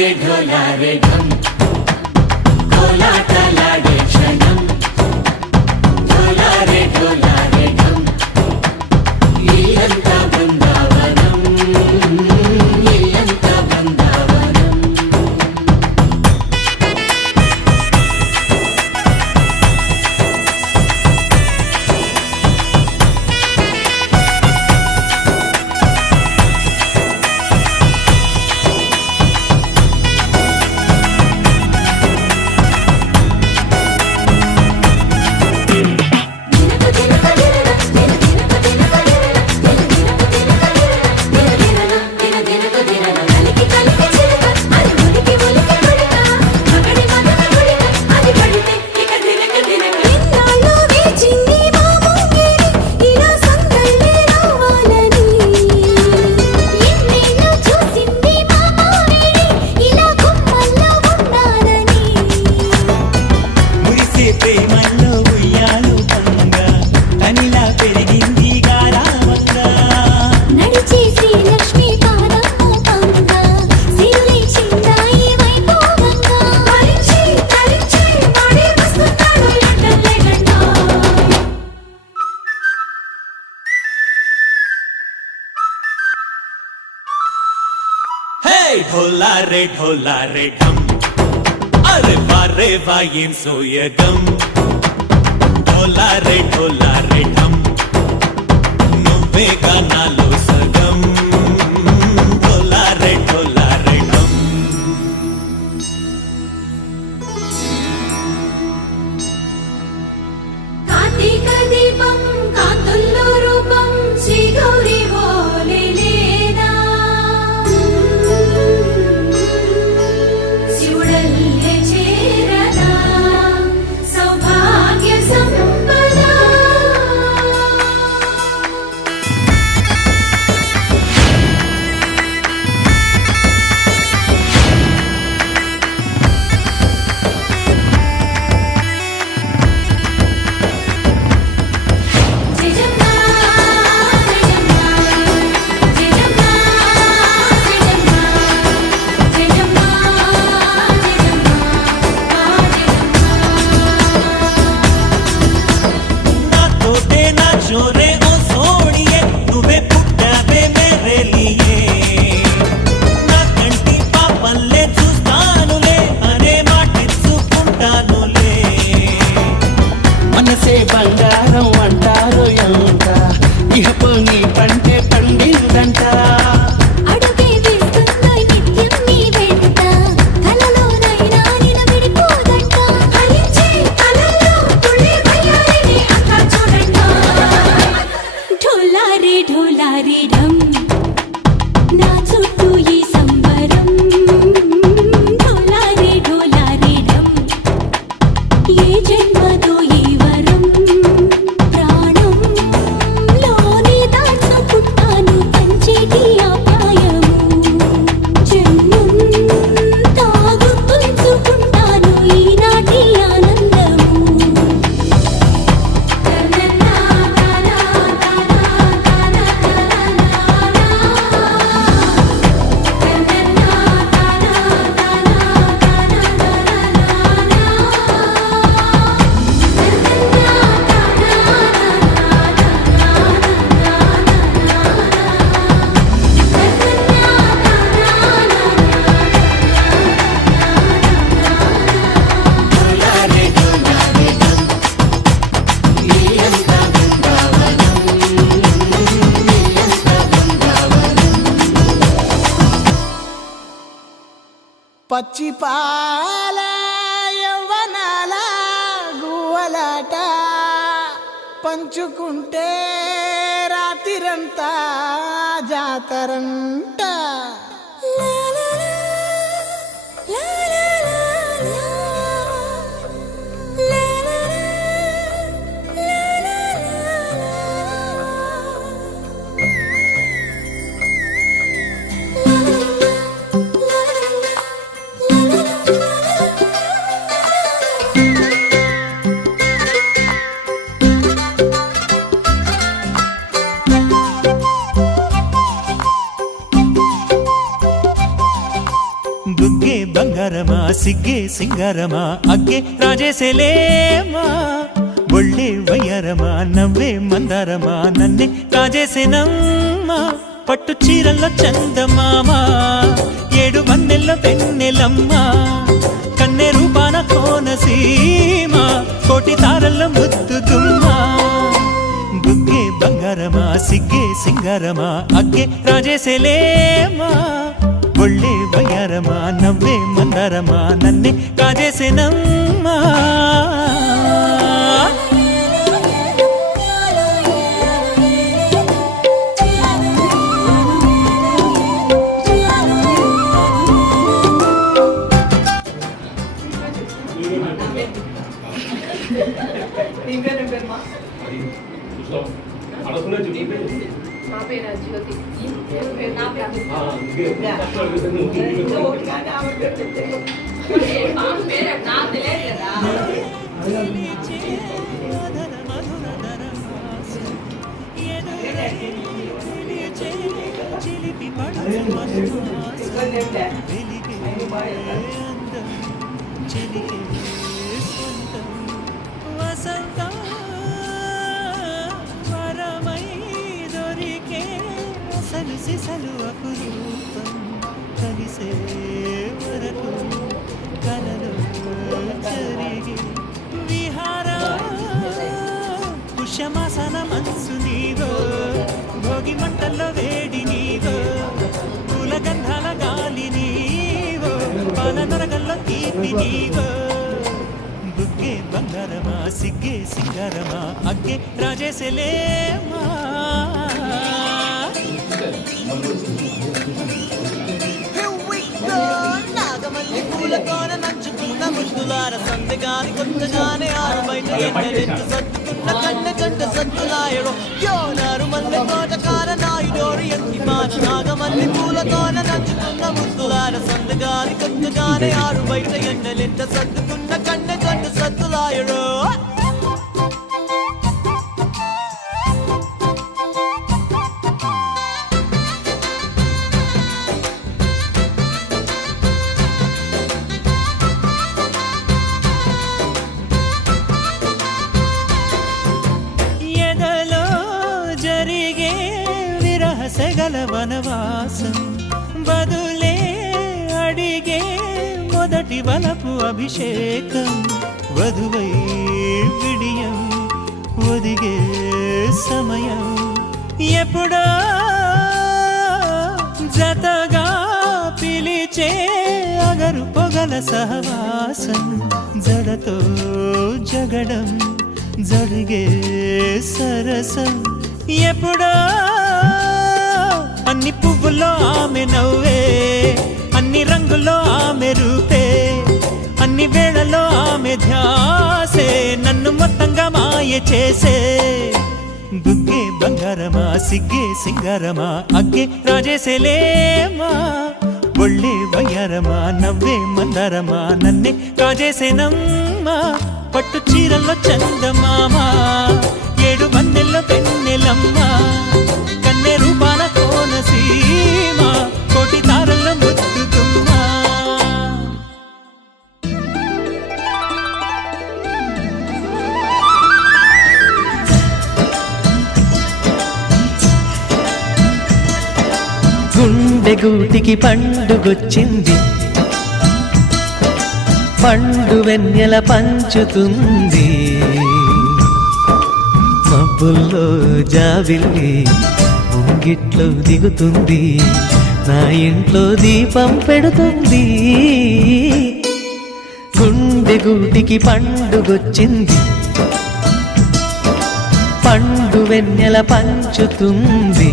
ढोला रे ढम कोलाटलाडे क्षणम ढोला रे ढम इल्लंता बृंदावनम इल्लंता बृंदावनम ढोला रे ढम अरे वारे वायें सोयगम ढोला रे ढम నువ్వే గానాలో సగం ढोला रे ढम కార్తీక దీపం కాంతుల్లో రూపం శ్రీ గౌరీ ఓలే లేనా శివుడల్లే చేరదా సౌభాగ్య సంపద బంగారం అంటారు ఎంత ఇహపు నీ పంటే పండిందంట అడుగే వేస్తుందో నిత్యం నీ వెంట కలలోనైనా నిన్ను విడిపోదంట ఫలించే కలల్లో తుళ్ళే వయ్యారిని అంతా చూడంట ఢోలా రే ఢమ్ నా చుట్టూ ఈ సంబరం ఢోలా రే ఢమ్ ఏ జన్మదో ఈ వరం ప్రాణం లోని దాచుకుంటాను పంచేటి ఆప్యాయము జన్మం తాగు తుంచుకుంటాను ఈనాటి ఆనందము పచ్చి పాల యవ్వనాల గువ్వలాట పంచుకుంటే రాత్రిరంతా జాతరంట బంగారమా సిగ్గే సింగారమా అగ్గే రాజేసేలేమా ఒళ్ళే వయ్యారమా నవ్వే మందారమా నన్నే కాజేసేనమ్మా పట్టు చీరల్లో చందమామ 7 వన్నెల్లో వెన్నెలమ్మా కన్నె రూపాన కోనసీమ కోటి తారల్లో ముద్దుగుమ్మా బుగ్గే బంగారమా సిగ్గే సింగారమా అగ్గే రాజేసేలేమా ఒళ్ళే వయ్యారమా నవ్వే మందారమా నన్నే కాజేసేనమ్మా మా పేరు జ్యోతి నా పేరు నాకు తెలియదు కదా సిసలు అపురూపం కలిసే వరకు కలలో జరిగి విహారా పుష్యమాసన మనసు నీవో భోగి మంటల్లో వేడి నీవో పూల గంధాల గాలి నీవో పాల నరగల్లో తీపి నీవో బుగ్గే బంగారమా సిగ్గే సింగారమా అగ్గే రాజేసేలేమా నాగమల్లి పూలతోన నంచుకున్న ముద్దులార సందగాని కొత్తగానే ఆరు బయట ఎండలెత్తు సత్తుకున్న కన్నె కంట సత్తులాయడు యోనారు మల్లె తోటకార నాయుడోరు ఎంకి మాట నాగమల్లి పూలతోన నంచుకున్న ముద్దులార సందగాని కొత్తగానే ఆరు బయట ఎండలెత్త సత్తుకున్న కన్నె కంట సత్తులాయడు సెగల వనవాసం బదులే అడిగే మొదటి వలపు అభిషేకం వధువై విడియం ఒదిగే సమయం ఎప్పుడో జతగా పిలిచే అగరు పొగల సహవాసం జడతో జగడం జరిగే సరసం ఎప్పుడో అన్ని పువ్వుల్లో ఆమె నవ్వే అన్ని రంగుల్లో ఆమె రూపే అన్ని వేళల్లో ఆమె ధ్యాసే నన్ను మొత్తంగా మాయ చేసే బుగ్గే బంగారమా సిగ్గే సింగారమా అగ్గే రాజేసేలేమా ఒళ్ళే వయ్యారమా నవ్వే మందారమా నన్నే కాజేసేనమ్మా పట్టు చీరల్లో చందమామ 7 వన్నెల్లో వెన్నెలమ్మా కన్నె రూపాన కోనసీమ కోటి తారల్లో ముద్దుగుమ్మా గుండె గూటికి పండుగొచ్చింది పండు వెన్నెల పంచుతుంది మబ్బుల్లో జాబిల్లి ముంగిట్లో దిగుతుంది నా ఇంట్లో దీపం పెడుతుంది గుండె గూటికి పండుగొచ్చింది పండు వెన్నెల పంచుతుంది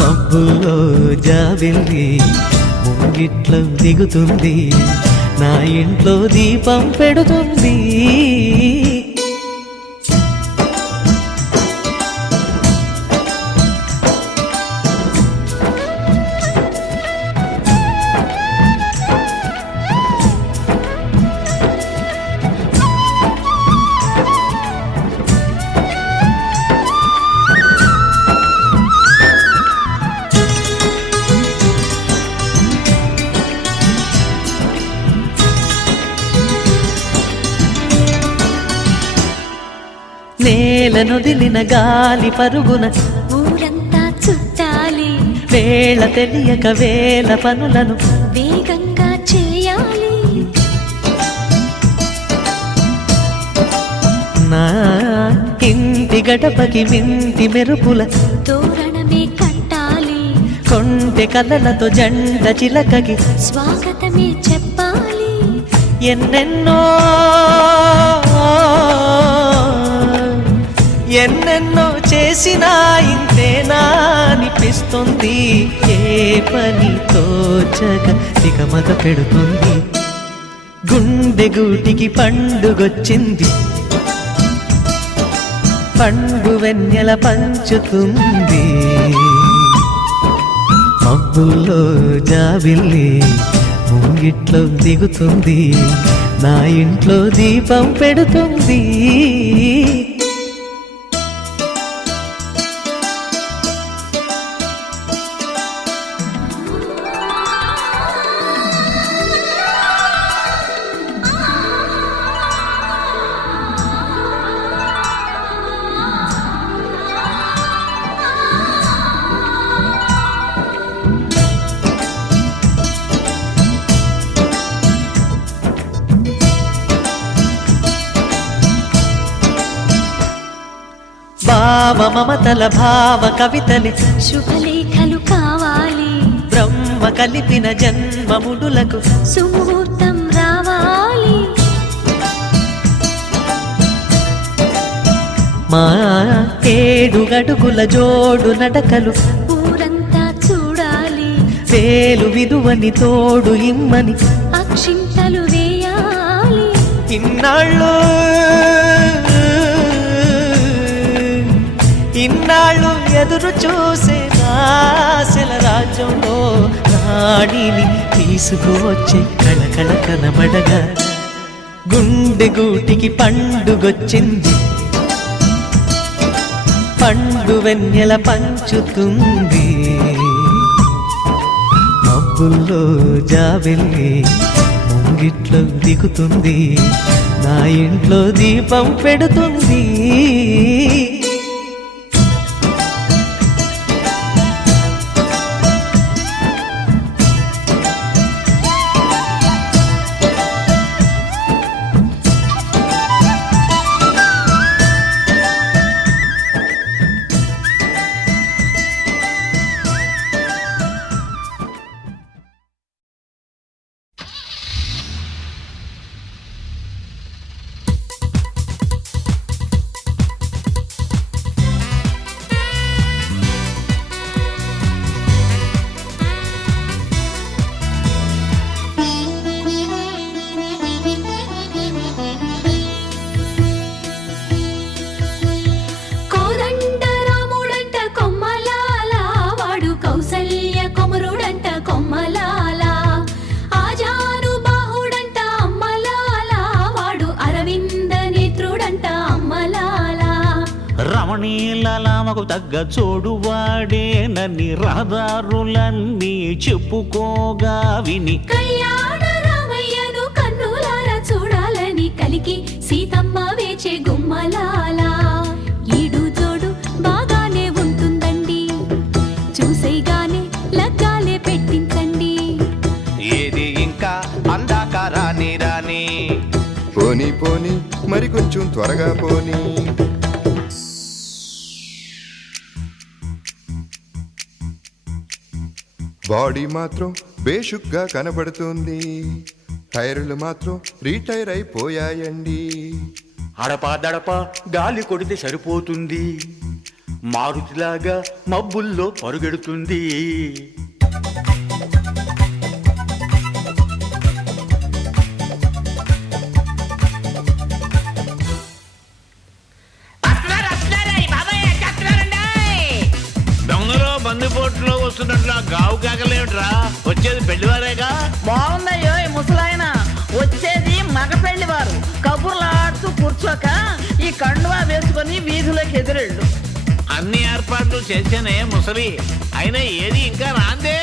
మబ్బుల్లో జాబిల్లి ముంగిట్లో దిగుతుంది నా ఇంట్లో దీపం పెడుతుంది నేలనొదిలిన గాలి పరుగున ఊరంతా చుట్టాలి వేళ తెలియక వేల పనులను వేగంగా చేయాలి నా ఇంటి గడపకి వింటి మెరుపుల తోరణమే కట్టాలి కొంటె కలలతో జెండ చిలకకి స్వాగతమే చెప్పాలి ఎన్నెన్నో ఎన్నెన్నో చేసినా ఇంతేనా అనిపిస్తుంది ఏ పని తోచక దిగమగ పెడుతుంది గుండె గూటికి పండుగొచ్చింది పండు వెన్నెల పంచుతుంది మబ్బుల్లో జాబిల్లి ముంగిట్లో దిగుతుంది నా ఇంట్లో దీపం పెడుతుంది భావ మమతల భావ కవితలి శుభలేఖలు కావాలి బ్రహ్మ కలిపిన జన్మముడులకు సుముహూర్తం రావాలి మా ఏడు గడుగుల జోడు నడకలు ఊరంతా చూడాలి వేలు విలువని తోడు ఇమ్మని అక్షింతలు వేయాలి ఇన్నాళ్ళు ఎదురు చూసే ఆశల రాజ్యంలో రాణిని తీసుకువచ్చే కళకళ కనబడగా గుండె గూటికి పండుగొచ్చింది పండు వెన్నెల పంచుతుంది మబ్బుల్లో జాబిల్లి ముంగిట్లో దిగుతుంది నా ఇంట్లో దీపం పెడుతుంది రమణీలలామకు తగ్గ చోడువాడేనని రహదారులన్నీ చెప్పుకోగా విని కళ్యాణ రామయ్యను కన్నులారా చూడాలని కలికి సీతమ్మ వేచే గుమ్మలాల ఈడు జోడు బాగానే ఉంటుందండి చూసేగానే లగ్గాలే పెట్టించండి ఏది ఇంకా అందాక రాని రాని పోనీ పోనీ మరి కొంచెం త్వరగా పోనీ బాడీ మాత్రం బేషుగ్గా కనబడుతుంది టైర్లు మాత్రం రీటైర్ అయిపోయాయండి అడపా గాలి కొడితే సరిపోతుంది మారుతిలాగా మబ్బుల్లో పరుగెడుతుంది బందిపోట్లో వస్తున్నట్లు గావు కాకలేమిట్రా వచ్చేది పెళ్లివారేగా బాగుందయ్యో ఈ ముసలాయన వచ్చేది మగ పెళ్లివారు కబుర్లాడుతూ కూర్చోక ఈ కండువా వేసుకొని వీధులకు ఎదురెళ్ళు అన్ని ఏర్పాట్లు చేసేనే ముసలి అయినా ఏది ఇంకా రాందే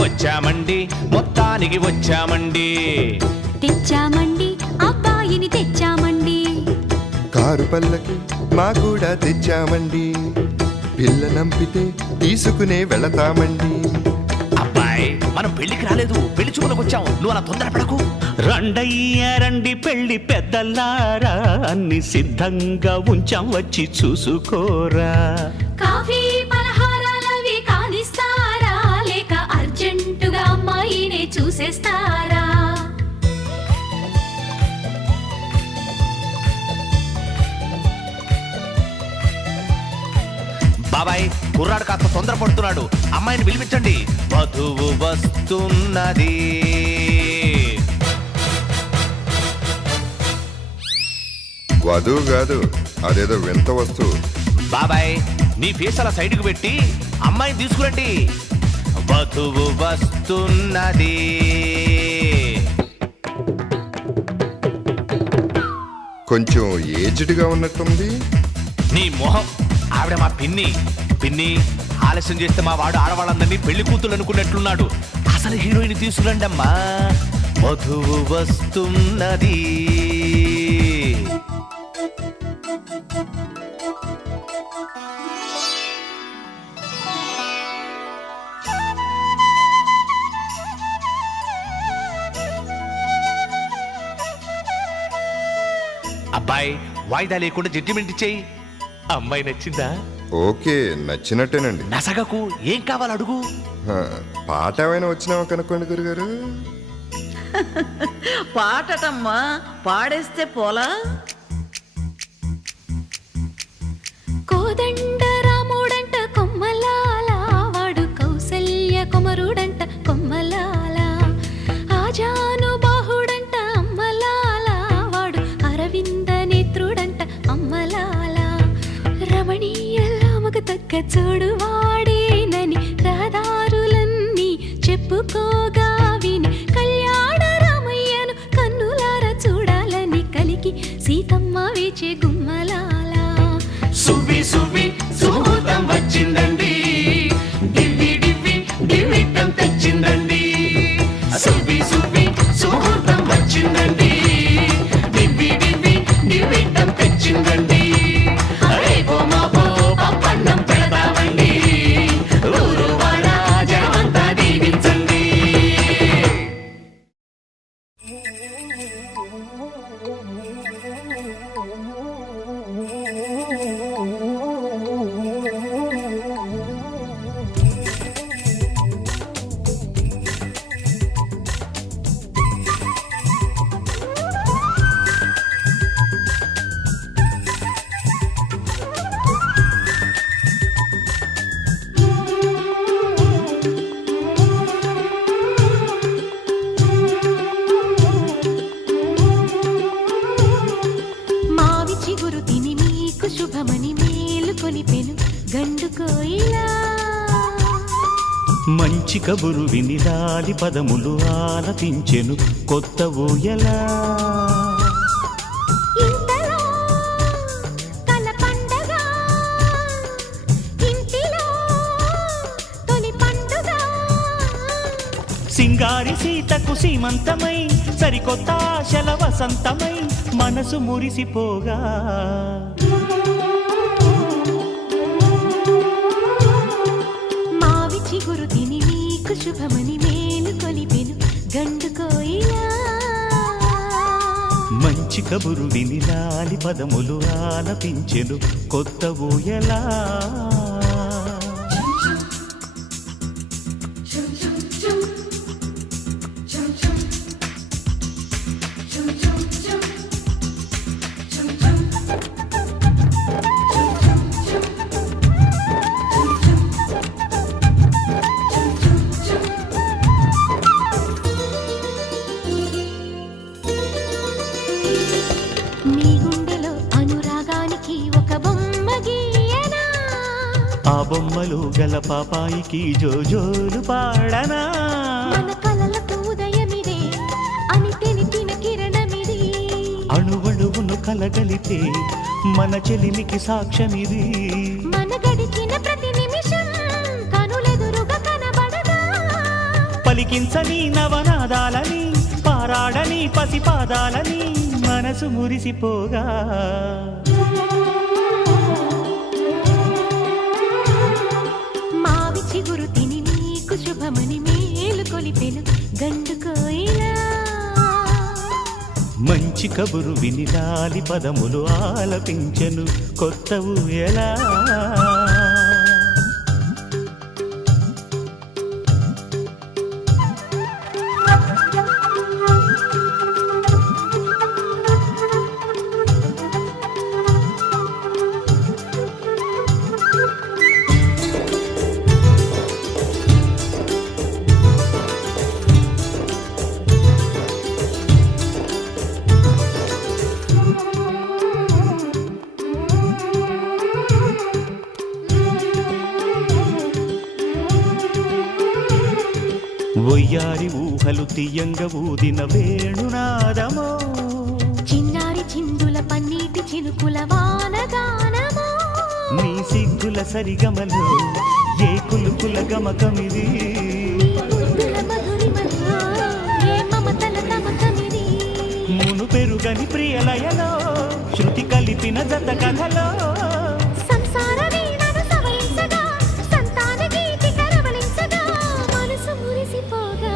వచ్చామండి మొత్తానికి వచ్చామండి తెచ్చామండి అబ్బాయిని తెచ్చామండి కారు బంగారు పల్లకి మా కూడా తెచ్చామండి. పిల్ల నంపితే తీసుకునే వెళతామండి. అబ్బాయి మనం పెళ్లికి రాలేదు, పెళ్లి చూపులకు వచ్చాము. నువ్వు అలా తొందరపడకు. రండయ్య రండి పెళ్లి పెద్దలారా, అన్ని సిద్ధంగా ఉంచాం వచ్చి చూసుకోరా. కాఫీ పలహారాలవి కానిస్తారా, లేక అర్జెంటుగా అమ్మాయినే చూసేస్తారా? బాబాయ్ కుర్రాడు కాస్త తొందరపడుతున్నాడు, అమ్మాయిని పిలిపించండి. వధువు వస్తున్నది. వధువు కాదు, అదేదో వింత వస్తువు. బాబాయ్ నీ ఫేస్ అలా సైడ్కి పెట్టి అమ్మాయిని తీసుకురండి. వధువు వస్తున్నది. కొంచెం ఏజ్డ్గా ఉన్నట్టుంది. నీ మొహం, ఆవిడ మా పిన్ని. పిన్ని ఆలస్యం చేస్తే మా వాడు ఆడవాళ్ళందరినీ పెళ్లి కూతురు అనుకున్నట్లున్నాడు. అసలు హీరోయిన్ తీసుకురండి అమ్మా. వధువు వస్తున్నది. అబ్బాయి వాయిదా లేకుండా జడ్జిమెంట్ ఇచ్చేయి. అమ్మాయి నచ్చిందా? ఓకే, నచ్చినట్టేనండి. నసగకు, ఏం కావాలి అడుగు. పాట ఏమైనా వచ్చినావా కనుక్కోండి గురుగారు. పాటటమ్మా, పాడేస్తే పోలా. కోదండ రాముడంట కొమ్మలాల, వాడు కౌసల్య కుమరుడంట కొమ్మలాల. ఆజాను బాహుడంట అమ్మలాల, వాడు అరవింద నేత్రుడంట అమ్మలాల. రమణీయలామకు తగ్గ చూడు వాడేనని రహదారులన్నీ చెప్పుకోగా విని, కళ్యాణ రామయ్యను కన్నులారా చూడాలని కలికి సీతమ్మ వేచే గుమ్మలాల. సువ్వి సువ్వి సుముహూర్తం వచ్చిందండి, డివ్వి డివ్వి డివ్విట్టం తెచ్చిందండి. సువ్వి సువ్వి సుముహూర్తం వచ్చిందండి, డివ్వి డివ్వి డివ్విట్టం తెచ్చిందండి. రేపో మాపో పప్పన్నం పెడతామండి, ఊరు వాడ జనమంతా దీవించండి. మావి చిగురు తిని మీకు శుభమని మేలు కొలిపెను గండు కోయిలా. మంచి కబురు విని లాలి పదములు ఆలపించెను కొత్త ఊయలా. ఇంతలో కల పండగ, ఇంటిలో తొలి పండుగ. సింగారి సీతకు సీమంతమై, సరికొత్త ఆశల వసంతమై మనసు మురిసిపోగా. మావి చిగురు తిని మీకు శుభమని మేలు కొలిపెను గండు కోయిలా. మంచి కబురు విని లాలి పదములు ఆలపించెను కొత్త ఊయలా. మీ గుండెలో అనురాగానికి ఒక బొమ్మ గీయనా, ఆ బొమ్మలు గల పాపాయికి జోజోలు పాడనా. మన కలలకు ఉదయమిదే అని తెలిపిన కిరణమిది, అణువణువును కలగలితే మన చెలిమికి సాక్ష్యమిది. మన గడిచిన ప్రతి నిమిషం కనులెదురుగా కనబడదా. పలికించని నవనాదాలని, పారాడని పసిపాదాలని మనసు మురిసిపోగా. మీకు శుభమని మేలు కొలిపెను గండు కోయిలా మంచి కబురు విని లాలి పదములు ఆలపించెను కొత్త ఊయలా ఒయ్యారి ఊహలు తీయంగ ఊదిన వేణునాదమో చిన్నారి చిందుల పన్నీటి చినుకుల వానగానమో నీ సిగ్గుల సరిగమలు ఏ కులుకుల గమకమిది నీ ముద్దుల మధురిమలో ఏ మమతల తమకమిది మును పెరుగని ప్రియలయలో శృతి కలిపిన జత కథలో సంసార వీణను సవరించగా సంతాన గీతి కరవలించగా మనసు మురిసిపోగా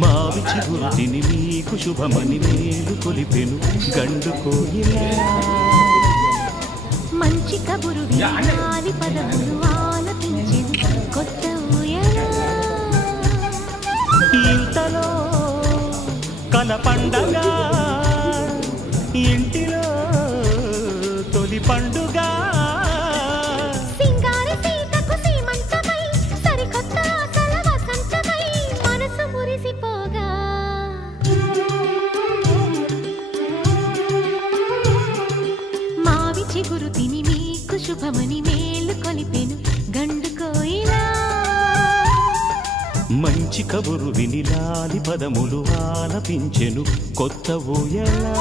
మావి చిగురుతిని నీకు శుభమని మేలు కొలిపెను గండు కోయిలా మంచి కబురు వినాలి పదములు ఆలపించెను కొత్త ఊయలా ఇంతలో కల పండగ ఇంటిలో తొలి పండుగ సింగారి సీతకు సీమంతమై సరికొత్త ఆశల వసంతమై మనసు మురిసిపోగా మావి చిగురు తిని మీకు శుభమని మేలు కొలిపెను గండు కోయిలా మంచి కబురు విని లాలి పదములు ఆలపించెను కొత్త ఊయలా